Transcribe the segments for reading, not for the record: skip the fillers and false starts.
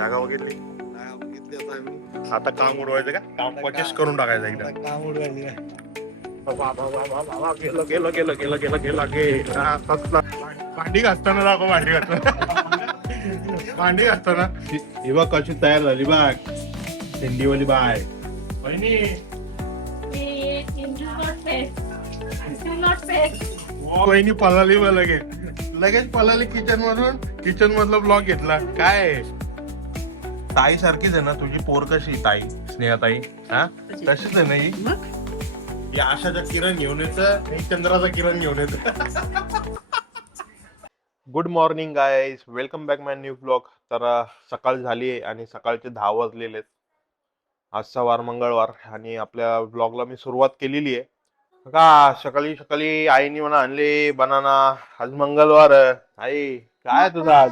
जागा वगैरे जागा बघितली आता आम्ही. आता काम उडवायचं का? काम पचेस करून टाकायचं एकदा. आता काम उडवायचं काय? गेलं गेलं गेलं गेलं गेलं गेलं गेलं कसला भांडी घासताना दाखव. भांडी घासताना भांडी घासताना ही बघ कशी तयार झाली बघ. थंडीवाली बाय बहिणी. बहिणी पळाली बघ लगेच पळाली किचन मधून. किचन मधला ब्लॉग घेतला. काय ताई सारखीच आहे ना तुझी पोर? कशी ताई स्नेहा ताई? हा तशीच आहे ना ही? या आशाचा किरण घेऊन येतं, चंद्राचा किरण घेऊन येतं. Good morning guys, welcome back my new blog. तर सकाळ झाली आहे आणि सकाळचे 10 वाजलेले आहेत. आजचा वार मंगळवार आणि आपल्या ब्लॉगला मी सुरुवात केलेली आहे. का सकाळी सकाळी आईने मला आणले बनाना. आज मंगळवार. आई काय तुझं आज?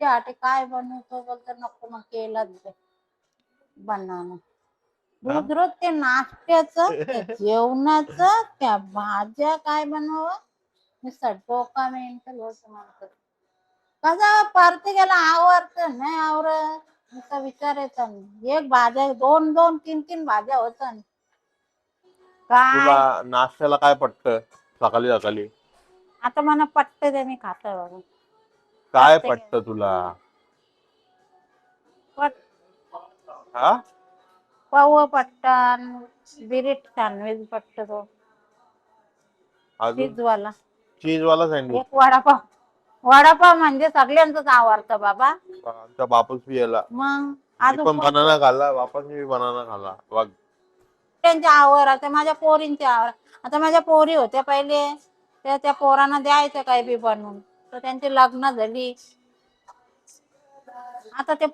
नाश्ता काय बनवतो बोलतो नको मग केला बनाना. रोज रोज ते नाश्त्याचं जेवणाचं त्या भाज्या काय बनवावं नुसतं डोका मेंटल होत म्हणतात. कसं प्रत्येकाला आवडत नाही आवडत नुसतं विचारायचं. एक भाज्या दोन दोन तीन तीन भाज्या होत काय. तुला नाश्त्याला काय पटतं सकाळी सकाळी? आता मला पटत ते मी खात बाबा. काय पटतं तुला? हा पाव पट्टन बिरेट सँडविच पट्ट तो अजून चीजवाला. चीज वाला सँडविच. एक वडापाव. वडापाव म्हणजे सगळ्यांचंच आवडतं बाबा. आमचा बापूस बी याला. मग मी अजून पण बनाना खाल्ला. बापास मी बनाना खाल्ला बघ. त्यांची आवड आता माझ्या पोरींची आवड. आता माझ्या पोरी होत्या पहिले त्या पोरांना द्यायचं काय बी बनवून. तर त्यांची लग्न झाली. आता ते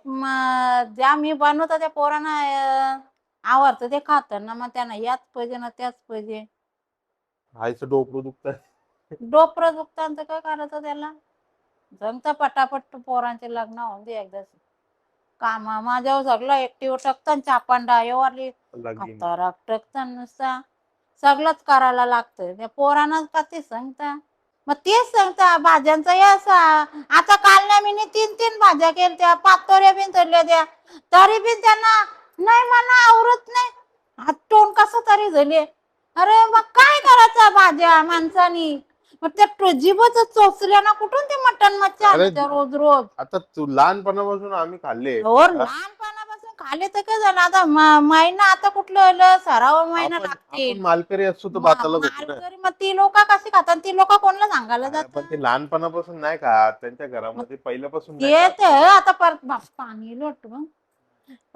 ज्या मी बनवतो त्या पोरांना आवडतं ते खात ना. मग त्यांना याच पाहिजे ना त्याच पाहिजे. आईचं डोकं दुखत. डोपरं दुखतांचं काय करायचं त्याला. जमतं पटापट पोरांचे लग्न होऊन दे एकदा. कामा माझ्यावर सगळं एकटीवर टकतं चापांडा एवढी खतराक टकतं नुसता. सगळंच करायला लागतं त्या पोरांना का ते सांगता. मग तेच सांगता भाज्यांचा यासा. आता काल ना मी 3 भाज्या केल्या पातोऱ्या बिन धरल्या त्या तरी बिन त्यांना नाही मला आवडत नाही. हात तोंड कसं तरी झाले. अरे मग काय करायचं भाज्या माणसानी. मग त्या जीभच चोचल्याना कुठून ते मटण मच्छी आणते रोज रोज. आता तू लहानपणापासून आम्ही खाल्ले. हो लहानपणापासून खाले तर काय झालं. आता महिना आता कुठलं सराव महिना लागते. मालकरी असतो तर बाताला मालकरी मग ती लोक कशी खातात. ती लोक कोणाला सांगायला जातात. पण ते लहानपणापासून नाही खात. त्यांच्या घरामध्ये पहिल्यापासून येत आता परत पाणी लोट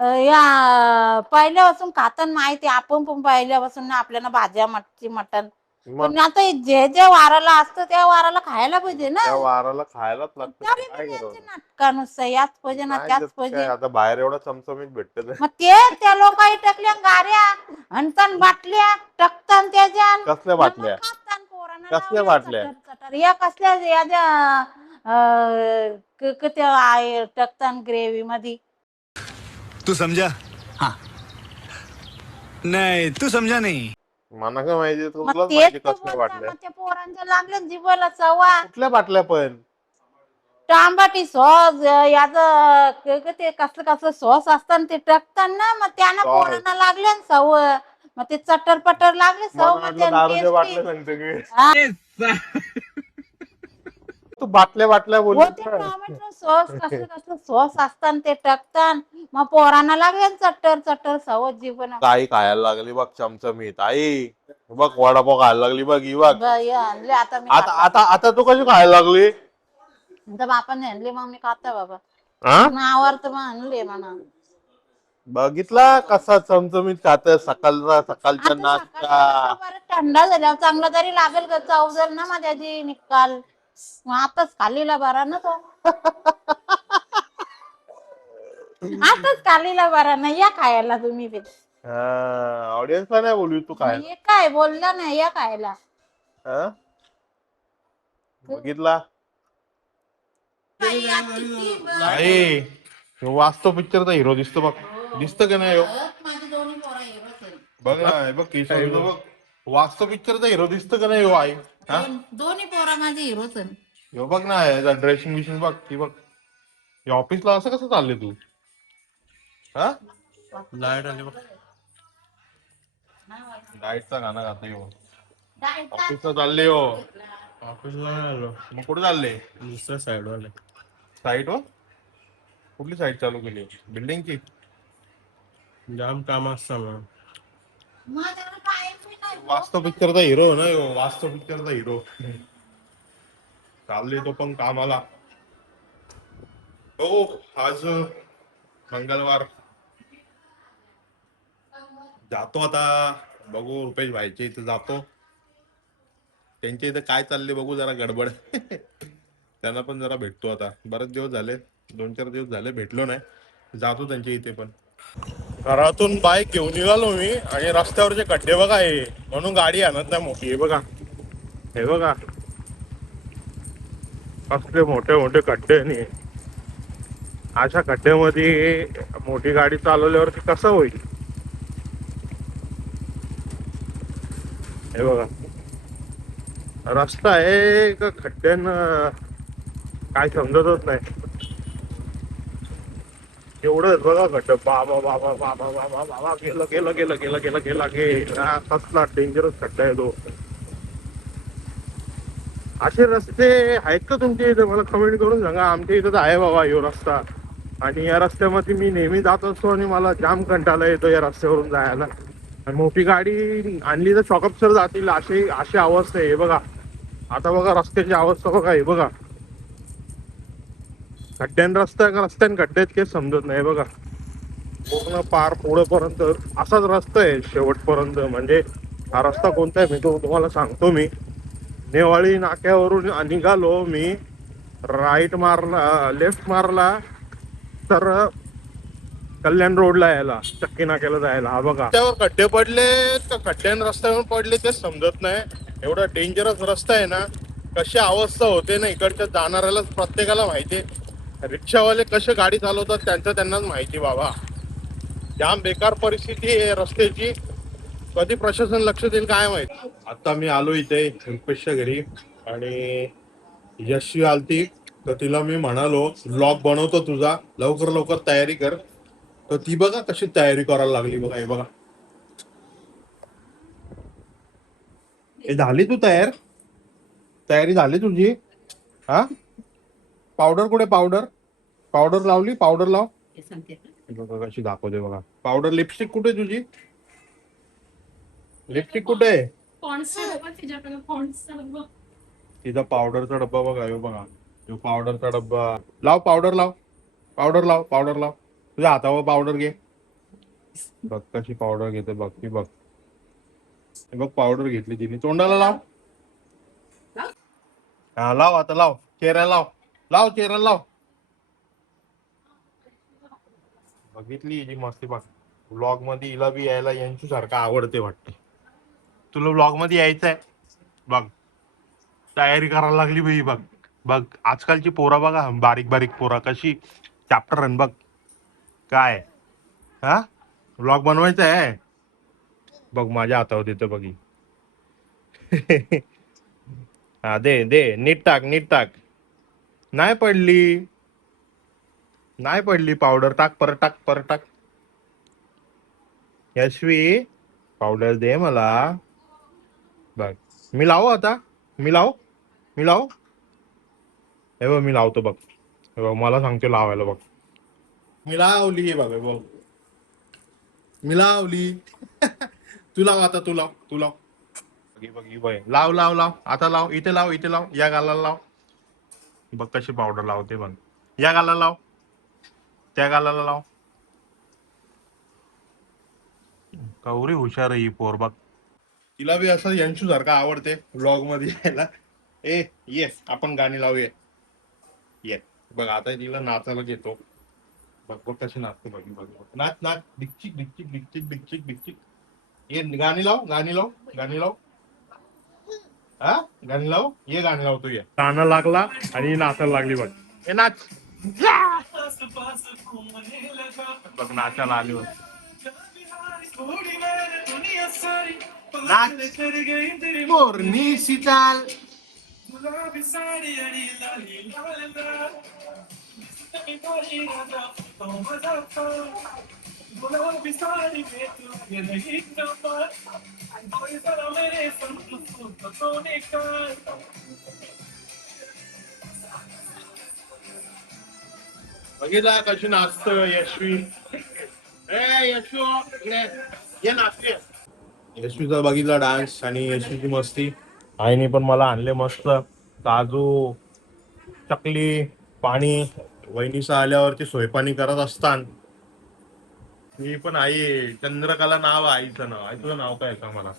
या पहिल्यापासून खाताना माहिती. आपण पण पहिल्यापासून आपल्याला भाज्या मच्छी मटण. पण आता जे जे वाराला असतं त्या वाराला खायला पाहिजे ना. त्या वाराला खायलाच लागतं. नाटकानुसार याच पाहिजे ना त्याच पाहिजे. आता बाहेर एवढा चमचमीत भेटत. मग ते त्या लोकांनी टाकल्या गाऱ्या आणतान बाटल्या टाकतान त्याच्या. कसल्या बाटल्या? कसल्या बाटल्या? या कसल्या याच्या टाकतान ग्रेव्ही मध्ये. तू समजा हाँ नाही तू समजा नाही. मला काय माहिती मग तुलाच तेच माहिती तर कसल्या बोलता. बाटल्या. मग त्या पोरांच्या लागल्या जिभेला चवा. कुठल्या बाटल्या पण? टमाटी सॉस याच ते कसलं कसलं सॉस असतं ते टाकतात ना. मग त्यांना पोरांना लागले सव. मग ते चटर पटर लागले सव. दारूच्या बाटल्या सांगतो की तू बाटल्या बाटल्या बोलतो. टोमॅटो सॉस कसलं कसलं सॉस असतात ते टाकतात. मग पोरांना लागले चटर चटर सव जीवन. आई खायला लागली बघ चमचमीत. आई बघ वडापाव खायला लागली बघ. ही बघ आणले आता मी. आता आता आता तू कशी खायला लागली? बापाने आणले मग मी खाता बाबा. आवडत मग आणले म्हणा. बघितला कसा चमचमीत खात. सकाळचा नाश्ता. थंडा झाल्यावर चांगला तरी लागेल का चव जर ना माझ्या जी निकाल. आताच खालीला बरा ना तो. आताच खालीला बरा ना. या खायला तुम्ही बी. ऑडियन्सला नाही बोलू तू काय? काय बोलला नाही या खायला. बघितला वास्तव पिक्चरचा हिरो दिसतो बघ. दिसत का नाही? बघ ना बघ किशोर बघ. वास्तव पिक्चरचा हिरो दिसतो का नाही? आई दोन्ही पोरा माझे हिरोच. बघ ना ड्रेसिंग बिशिंग बघ. ती बघ या ऑफिसला असं कसं चालले तू? हा लाईट आली बघ. डाएटचा गाणं गाता येऊ ऑफिसला चालले हो. ऑफिसला नाही आलो, मग कुठे चालले? दुसऱ्या साईडवर आले. साईट वर? कुठली साईट चालू केली? बिल्डिंगची? जाम काम असतं मग. वास्तव पिक्चरचा हिरो ना ह्यो, वास्तव पिक्चरचा हिरो. चालले तो पण कामाला. हो आज मंगळवार. जातो आता, बघू रुपेश भाईच्या इथे जातो. त्यांच्या इथे काय चालले बघू जरा गडबड. त्यांना पण जरा भेटतो आता. बरेच दिवस झाले, 2-4 दिवस झाले भेटलो नाही. जातो त्यांच्या इथे पण. घरातून बाईक घेऊन निघालो मी आणि रस्त्यावरचे खड्डे बघा हे, म्हणून गाडी आणत नाही मोठी. हे बघा, हे बघा कसले मोठे मोठे खड्डे. नाही अशा खड्ड्यामध्ये मोठी गाडी चालवल्यावरती कसं होईल? हे बघा, रस्ता आहे का खड्ड्यानं काय समजतच नाही. एवढंच बघा खड्ड. बाबा बाबा बाबा बाबा बाबा गेलं गेलं गेलं गेलं गेलं गेला गेला. कसला डेंजरस खड्डा आहे तो. असे रस्ते आहेत का तुमच्या इथे? मला कमेंट करून सांगा. आमच्या इथं तर आहे बाबा ह्यो रस्ता, आणि या रस्त्यामध्ये मी नेहमी जात असतो आणि मला जाम कंटाळा येतो या रस्त्यावरून जायला. आणि मोठी गाडी आणली तर शॉकअपसर जातील अशी अवस्था आहे. हे बघा आता, बघा रस्त्याची अवस्था बघा. हे बघा खड्ड्यान रस्ता का रस्त्यान खड्ड्यात काही समजत नाही. बघा पूर्ण पार पुढेपर्यंत असाच रस्ता आहे शेवटपर्यंत. म्हणजे हा रस्ता कोणता आहे मी तुम्हाला सांगतो. मी नेवाळी नाक्यावरून निघालो मी, राईट मारला, लेफ्ट मारला तर कल्याण रोडला यायला, चक्की नाक्याला जायला. हा बघा त्यावर खड्डे पडले का खड्ड्यान रस्त्यावर पडले ते समजत नाही. एवढा डेंजरस रस्ता आहे ना. कशी अवस्था होते ना इकडच्या जाणाऱ्याला प्रत्येकाला माहिती. रिक्षावाले कसे गाडी चालवतात त्यांनाच माहिती बाबा. जाम बेकार परिस्थिती आहे रस्त्याची. कधी प्रशासन लक्ष देईल काय माहिती. आता मी आलो इथे रुपेशच्या घरी आणि यशी आलती, तर तिला मी म्हणालो व्लॉग बनवतो तुझा, लवकर लवकर तयारी कर. तर ती बघा कशी तयारी करायला लागली बघा. हे बघा, हे झाली तू तयारी झाली तुझी? हा पावडर कुठे? पावडर लावली? पावडर लाव. बघा कशी दाखवते बघा पावडर. लिपस्टिक कुठे तुझी? लिपस्टिक कुठे? तिचा पावडरचा डब्बा बघा. हे बघा, तो पावडरचा डब्बा. लाव पावडर, लाव पावडर, लाव पावडर, लाव. तुझ्या हातावर पावडर घे. बघ कशी पावडर घेते बघ ती. बघ हे बघ पावडर घेतली तिने. तोंडाला लाव. हा लाव आता, लाव चेहऱ्याला, लाव चेहऱ्याला लाव. बघितली हिची मस्ती बघ. व्लॉग मध्ये हिला बी यायला यांची सारखं आवडते वाटते. तुला व्लॉग मध्ये यायचंय? बघ तयारी करायला लागली बाई. बघ बघ आजकालची पोरा बघा, बारीक बारीक पोरा कशी चॅप्टर रन. बघ काय हा व्लॉग बनवायचा आहे. बघ माझ्या हातावर देतं बघी. हा दे दे, नीट टाक नीट टाक. नाही पडली पावडर. टाक परत, टाक परत टाक. यशवी पावडर दे मला. बघ मी लावू आता. मी लावू. हे बघ मी लावतो बघ. हे बघ मला सांगतो लावायला. बघ मी लावली. बघ बघ मी लावली. तू लाव आता. तू लाव. बघ लाव आता. लाव इथे, लाव या गालाला लाव. बघ कशी पावडर लावते बघ. या गालाला लाव, त्या गालाला लाव. कवरी हुशार ही पोर बघ. तिला बी असं यंशू सारखं आवडते व्लॉग मध्ये यायला. ये आपण गाणी लावूया. ये बघ आता तिला नाचायला घेतो. बघ कशी नाचते बघ. नाच. डिक्चिक. ये गाणी लाव. हा गाणी लाव. ये गाणी लावतो. ये गाणं लागला आणि नाचायला लागली बघ. हे नाच. बघ नाचायला आली बघ. मोरनीची चाल. बघितला कशी नाचत यशवी. यशू ये नाचते. यशवीचा बघितला डान्स आणि यशवीची मस्ती. आईने पण मला आणले मस्त काजू, चकली, पाणी. वहिनीचा आल्यावरती स्वयंपाणी करत असताना मी पण आई. चंद्रकला नाव आहे आईचं नाव. आई तुझं नाव काय सांग मला.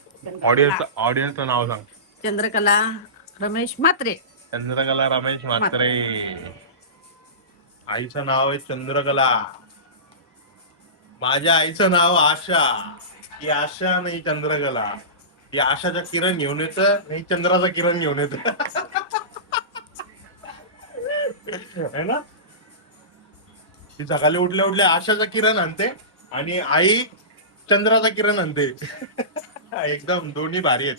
ऑडियन्सचं नाव सांग. चंद्रकला रमेश म्हात्रे. चंद्रकला रमेश म्हात्रे. आईचं नाव आहे चंद्रकला. माझ्या आईचं नाव आशा. ही आशा नाही चंद्रकला. ही आशाचा किरण घेऊन येत नाही चंद्राचा किरण घेऊन येत. है ना. ती सकाळी उठल्या उठल्या आशाचा किरण आणते आणि आई चंद्राचा किरण आणते. एकदम दोन्ही भारी आहेत.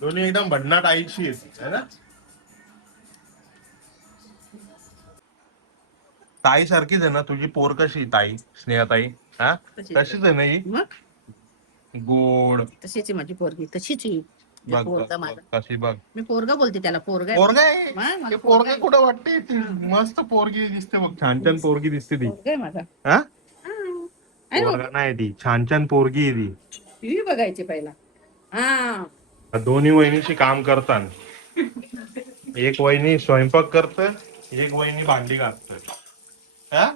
दोन्ही एकदम भन्नाट आईची आहेत है ना. ताई सारखीच आहे ना तुझी पोर. कशी ताई स्नेहाताई. हा तशीच आहे ना ही. गोड. तशीच माझी पोरगी तशीच. बघ बघ, कशी बघ. मी पोरगा बोलते त्याला. पोरगा पोरगा आहे. पोरगा कुठं वाटते. मस्त पोरगी दिसते बघ. छान छान पोरगी दिसते ती. माझा. हा पोरगा नाही ती. छान छान पोरगी आहे ती. टीव्ही बघायची पहिला. हा दोन्ही वहिनीशी काम करतात. एक वहिनी स्वयंपाक करत, एक वहिनी भांडी घासत. हा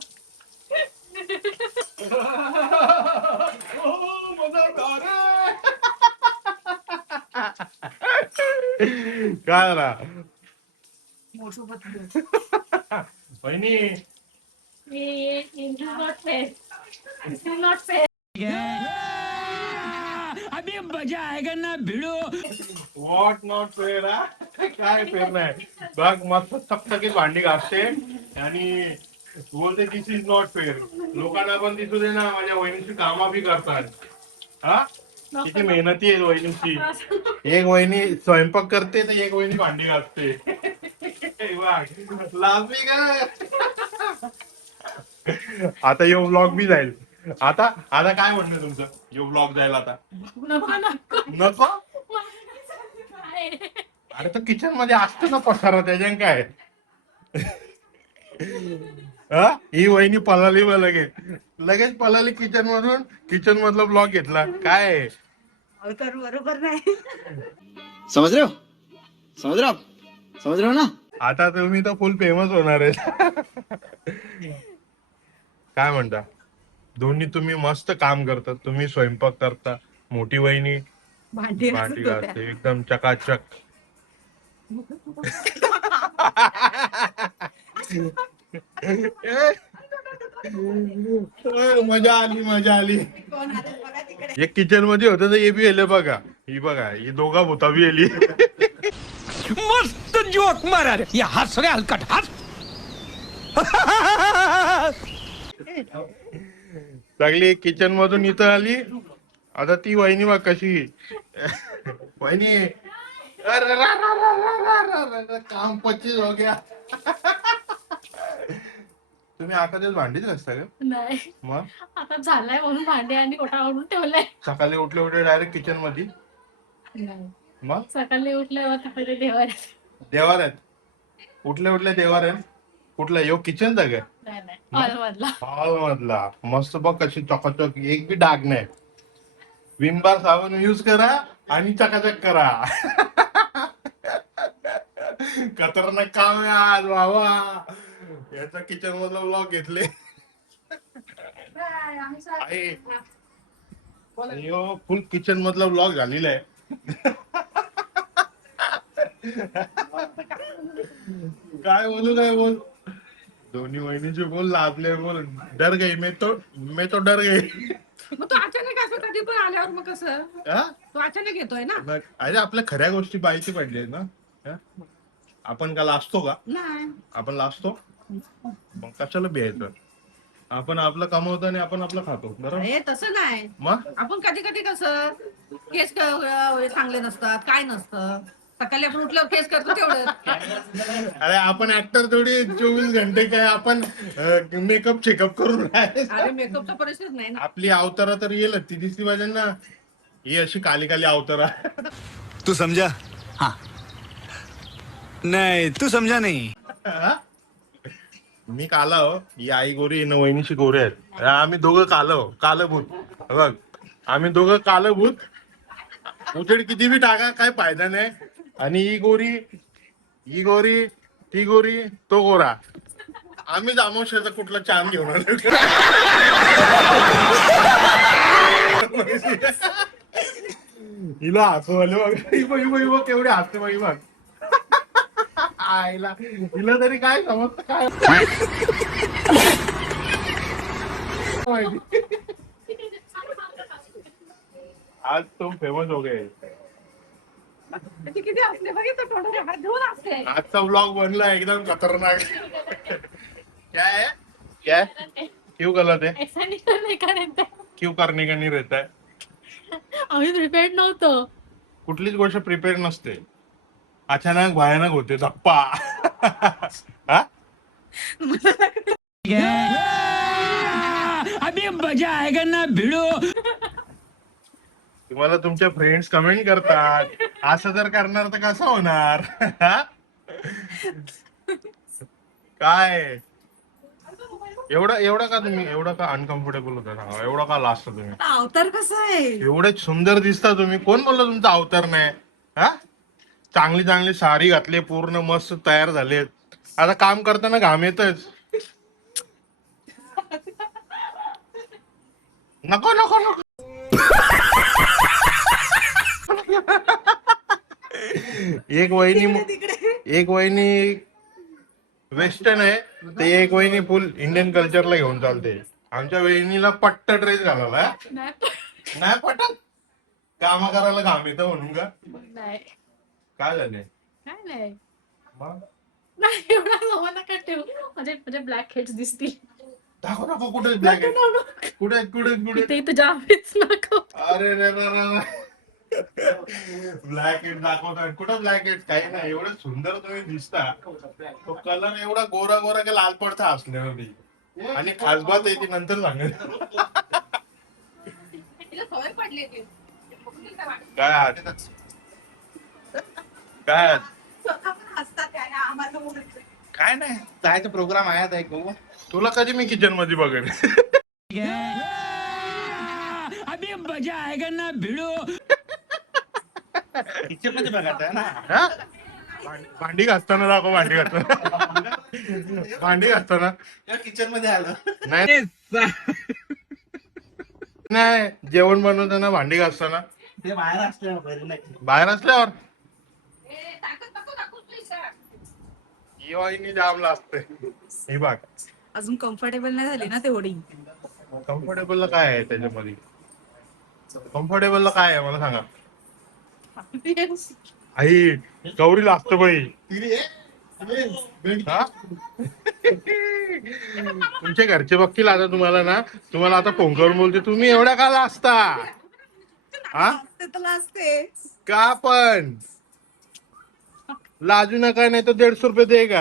काय झाला वहिनी. अभी मजा आएगा ना भिड़ो. What not fair. काय फेअर नाही बघ. मस्त चकचकीत भांडी घासते आणि बोलते दिस इज नॉट फेअर. लोकांना पण दिसू दे ना माझ्या वहिनीची कामा बी करतात. हा किती मेहनती आहे वहिनीची. एक वहिनी स्वयंपाक करते तर एक वहिनी भांडी घासते. लाजमी का. आता यो ब्लॉग बी जाईल. आता आता काय म्हणणं तुमचं. यो ब्लॉग जाईल आता. नको. अरे तर किचन मध्ये असतं ना पसारा त्याच्यान काय. ही वहिनी पळाली बा लगेच पळाली किचन मधून. किचन मधला ब्लॉग घेतला. काय बरोबर नाही. समझ रहे हो ना. आता तुम्ही तर फुल फेमस होणार आहे. काय म्हणता. दोन्ही तुम्ही मस्त काम करतात. तुम्ही स्वयंपाक करता. मोठी वहिनी भांडी घासते एकदम चकाचक. मजा आली. एक किचन मध्ये होत तर हे बी येले बघा. ही बघा ही दोघा भूता बी येली. मस्त जोक मारा रे. या हस रे हलकट हस. सगळी किचन मधून इथं आली. आता ती वहिनी बघ कशी. वहिनी काम 25 हो गया. तुम्ही आता दिवस भांडीच घासता का. नाही मग आता झालाय म्हणून भांडे आणि ओठावरून ठेवलंय. सकाळी उठले डायरेक्ट किचन मध्ये. मग सकाळी उठल्यावर पहिले देवार आहेत. उठले देवार आहेत. कुठला यो किचन जागा. नाही हॉल मधला. मस्त बघ कशी चकाचक. एक बी डाग नाही. विम बार साबण यूज करा आणि चकाचक करा. खतरनाक काम आहे आज बाबा. याचा किचन मधला ब्लॉग घेतले. फुल किचन मधला ब्लॉग झालेला आहे. काय बोल. दोन्ही वहिनीचे बोल लाजले. बोल डर गई. मैं तो डर गई. मग तो अचानक असं कधी पण आल्यावर मग कसं. तो अचानक येतोय ना. अरे आपल्या खऱ्या गोष्टी पाहिजे पाहिजे ना. आपण का लाजतो का. नाही आपण लाजतो. मग कशाला बिहायचं. आपण आपलं कमवतो आणि आपण आपलं खातो. बरोबर. तसं नाही. मग आपण कधी कसं केस चांगले नसतात काय नसतं. सकाळी आपण उठल्यावर केस करतो तेवढं. अरे आपण ऍक्टर थोडी 24 घंटे काय आपण मेकअप चेकअप करून राहायचं. अरे मेकअपचा परिस्थिती नाही ना. आपली अवतारा तर येईल ती दिसली पाहिजे ना. ही अशी काली काली अवतारा. तू समझा? हाँ नहीं तू समझा नहीं. मी काला हो, ही आई गोरी न वहिनीशी गोरे आहेत. आम्ही दोघं कालभूत. बघ आम्ही दोघं कालभूत. उजेड किती बी टाका काय फायदा नाही. आणि ही गोरी ती गोरी तो गोरा. आम्ही जामोशाचा कुठला चांद घेऊन आलो. हिला हसू आलं बघ केवढे हसते बाई बघ. आईला हिला तरी काय समजत काय माहिती. आज तो फेमस हो गए. ते किती असले बघितलं तोंडाला हात धुवून असते. आजचा ब्लॉग बनला एकदम खतरनाक. क्या है क्यों गलत है ऐसा नहीं करायचं. क्यों करने का नहीं रहता है. आम्ही प्रिपेअर्ड नव्हतो. कुठलीच गोष्ट प्रिपेअर नसते. अचानक भयानक होते धप्पा. हा अभी मजा आएगा ना भिड़ो. तुम्हाला तुमच्या फ्रेंड्स कमेंट करतात असं जर करणार तर कसं होणार. हा? काय एवढं का अनकम्फर्टेबल होता सांगा. एवढा का लास्ट तुम्ही. अवतार कसा आहे. एवढे सुंदर दिसता तुम्ही. कोण बोललं तुमचा अवतार नाही. हा चांगली साडी घातली पूर्ण मस्त तयार झाले. आता काम करताना घाम येतच. नको एक वहिनी वेस्टर्न आहे ते एक वहिनी फुल इंडियन कल्चरला घेऊन चालते. आमच्या वहिनीला पट्ट ड्रेस घालायला नाही पटत. काम करायला घाम येतं म्हणून का नाही काय झाले. काय नाही मग नाही एवढा नवा नका ठेवू. म्हणजे ब्लॅक हेड्स दिसतील. दाखव कुठे ब्लॅक आहे. कुठे इथे तुझ्या आम्हीच नको. अरे ब्लॅक हेड दाखवतात. कुठं ब्लॅक हेड काही नाही. एवढं सुंदर तुम्ही दिसता. तो कलर एवढा गोरा का लाल पडता असल्यावर आणि खासबात आहे ती नंतर सांगेल. तिला सवय पडली ती. काय काय नाही जायचा प्रोग्राम आहे आता एक तुला कधी मी किचन मध्ये बघेन. अभी मजा आएगा ना भिड़ो. किचन मध्ये बघायचं आहे ना. हा? भांडी घासताना दाखव. भांडी घासताना किचन मध्ये आलं. नाही जेवण बनवताना भांडी घासताना ते बाहेर असल्यावर घरी नाही. बाहेर असल्यावर ताकद नको दाखवू please. ही वाहिनी जामला असते. ही बाग अजून कम्फर्टेबल नाही झाली ना तेवढी. कम्फर्टेबल काय आहे त्याच्यामध्ये. कम्फर्टेबल काय आहे मला सांगा. आई गौरीला असतं बाई. हा? तुमच्या घरचे बघतील आता तुम्हाला आता फोन करून बोलते तुम्ही एवढ्या काला असता. हा असते का पण लाजू नका नाही तर 150 रुपये दे का.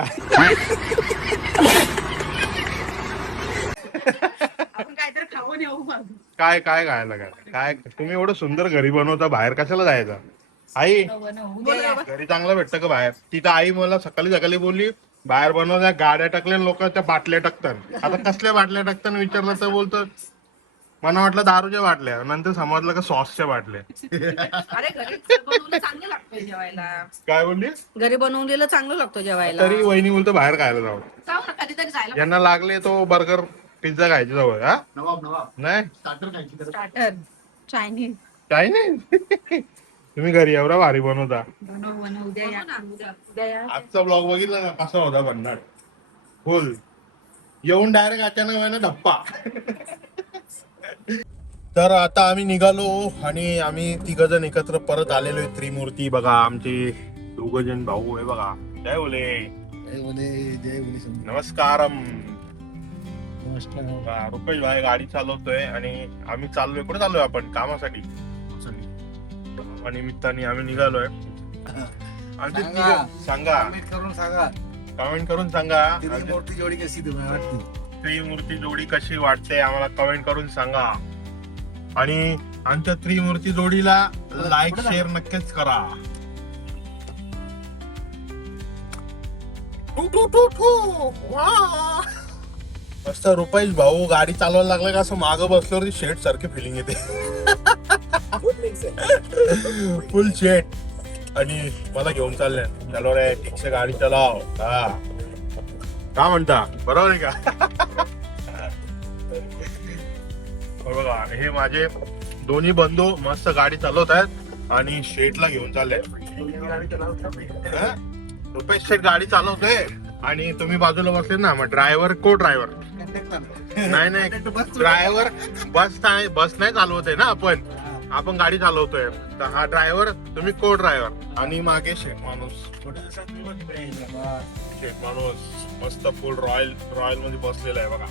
आपण काहीतरी खाऊन येऊ मग. काय खायला काय तुम्ही एवढं सुंदर घरी बनवता बाहेर कशाला जायचं. आई घरी चांगलं भेटतं का बाहेर. तिथं आई मला सकाळी बोलली बाहेर बनवल्या गाड्या टाकल्या लोकांच्या बाटल्या टाकतात. आता कसल्या बाटल्या टाकतात विचारलं तर बोलतात मला वाटलं दारूच्या बाटल्या. नंतर समजलं का सॉसच्या बाटल्या. अरे घरी बनवलेलं चांगलं लागतं जेवायला. काय बोलली. घरी बनवलेलं चांगलं लागतं जेवायला. तरी वहिनी बोलतो बाहेर खायला जाऊ. जाऊ ना कधीतरी जायला. ज्यांना लागले तो बर्गर पिझ्झा खायची जवळ. हा नाही स्टार्टर चायनीज. चायनीज. तुम्ही घरी एवढा भारी बनवता. उद्या या. आजचा ब्लॉग बघितला ना कसा होता भन्नाट फुल. येऊन डायरेक्ट अचानक आहे ना धप्पा. तर आता आम्ही निघालो आणि आम्ही तिघजण एकत्र परत आलेलो आहे. त्रिमूर्ती बघा आमचे 2 जण भाऊ आहे बघा. जय बोले नमस्कारम. रुपेश भाई गाडी चालवतोय आणि आम्ही चाललोय. कुठे चाललोय आपण कामासाठी. निमित्ताने आम्ही निघालोय. आमचे सांगा. तिघं- सांगा कमेंट करून सांगा कमेंट करून सांगा त्रिमूर्ती जोडी कशी तुम्हाला वाटते त्रिमूर्ती जोडी कशी वाटते आम्हाला कमेंट करून सांगा आणि आमच्या त्रिमूर्ती जोडीला लाईक शेअर नक्कीच करा. Two two two two. वा. मस्त रुपेश भाऊ गाडी चालवायला लागला का असं मागं बसल्यावरती शेट सारखी फिलिंग येते. फुल शेट आणि मला घेऊन चालले चलो रे ठीक से गाडी चलाव. हा का म्हणता बरोबर आहे का? बघा हे माझे दोन्ही बंधू मस्त गाडी चालवत आहेत आणि शेटला घेऊन चालले. रुपेश शेट गाडी चालवतोय आणि तुम्ही बाजूला बसले ना मग ड्रायव्हर को ड्रायव्हर नाही ड्रायव्हर बस नाही चालवत आहे ना आपण गाडी चालवतोय तर हा ड्रायव्हर तुम्ही को ड्रायव्हर आणि मागे शेट माणूस मस्त फुल रॉयल मध्ये बसलेला आहे बघा.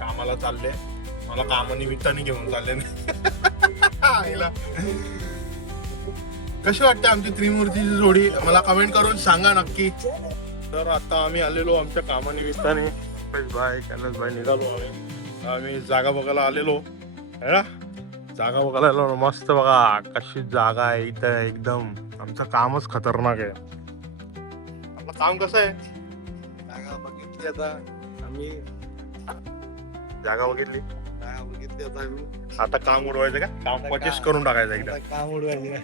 कामाला चालले मला कामानिमित्ताने घेऊन चालले. कशी वाटते आमची त्रिमूर्तीची जोडी मला कमेंट करून सांगा नक्की. तर आता आम्ही आलेलो आमच्या कामानिमित्ताने कैलास भाई निघालो आम्ही जागा बघायला आलेलो है ना. जागा बघायला आलो मस्त बघा कशी जागा आहे इथं एकदम. आमचं कामच खतरनाक आहे. आपलं काम कसं आहे जागा बघितली आता आम्ही जागा बघितली जागा बघितली आता आम्ही. आता काम उडवायचं का काम परचेस करून टाकायचं एकदा. आता काम उडवायचं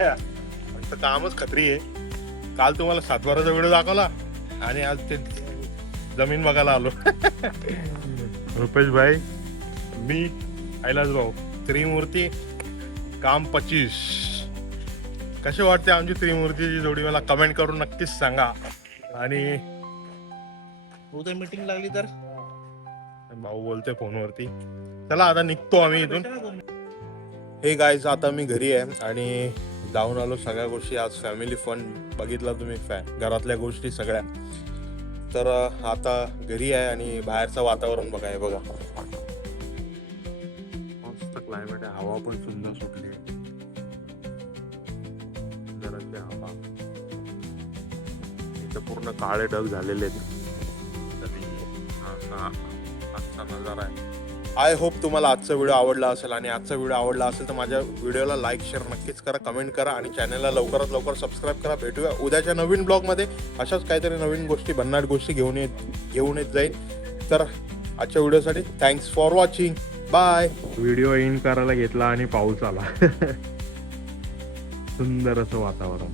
आमचं कामच खत्री आहे. काल तुम्हाला 7/12चा व्हिडिओ दाखवला आणि आज ते जमीन बघायला आलो. रुपेश भाई मी कैलास भाऊ त्रिमूर्ती काम 25. कशी वाटते आमची त्रिमूर्तीची जोडी मला कमेंट करून नक्कीच सांगा. आणि उद्या मीटिंग लागली तर भाऊ बोलतोय फोनवरती. चला आता निघतो आम्ही इथून. हे गाईज आता मी घरी आहे आणि जाऊन आलो सगळ्या गोष्टी. आज फॅमिली फन बघितला तुम्ही घरातल्या गोष्टी सगळ्या. तर आता घरी आहे आणि बाहेरचं वातावरण बघाय बघा मस्त क्लायमेट आहे. हवा पण सुंदर सुटली आहे. जराशी हवा इथं पूर्ण काळे ढग झालेले आहेत. आजचा नजारा आहे. आय होप तुम्हाला आजचा व्हिडिओ आवडला असेल आणि आजचा व्हिडिओ आवडला असेल तर माझ्या व्हिडिओला लाईक शेअर नक्कीच करा कमेंट करा आणि चॅनलला लवकरात लवकर सबस्क्राईब करा. भेटूया उद्याच्या नवीन ब्लॉगमध्ये अशाच काहीतरी नवीन गोष्टी भन्नाट गोष्टी घेऊन येत जाईल. तर आजच्या व्हिडिओसाठी thanks for watching. Bye. Video इन करायला घेतला आणि पाऊस आला. सुंदर असं वातावरण.